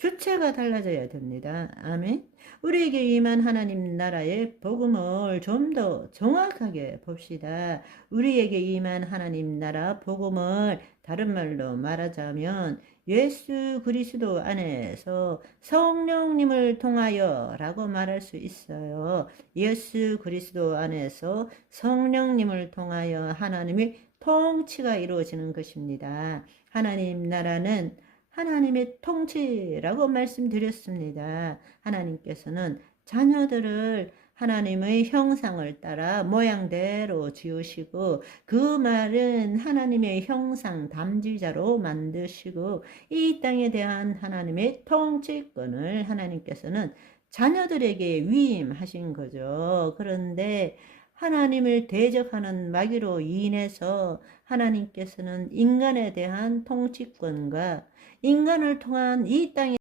주체가 달라져야 됩니다. 아멘. 우리에게 임한 하나님 나라의 복음을 좀 더 정확하게 봅시다. 우리에게 임한 하나님 나라 복음을 다른 말로 말하자면 예수 그리스도 안에서 성령님을 통하여 라고 말할 수 있어요. 예수 그리스도 안에서 성령님을 통하여 하나님의 통치가 이루어지는 것입니다. 하나님 나라는 하나님의 통치라고 말씀드렸습니다. 하나님께서는 자녀들을 하나님의 형상을 따라 모양대로 지으시고 그 말은 하나님의 형상 담지자로 만드시고 이 땅에 대한 하나님의 통치권을 하나님께서는 자녀들에게 위임하신 거죠. 그런데 하나님을 대적하는 마귀로 인해서 하나님께서는 인간에 대한 통치권과 인간을 통한 이 땅에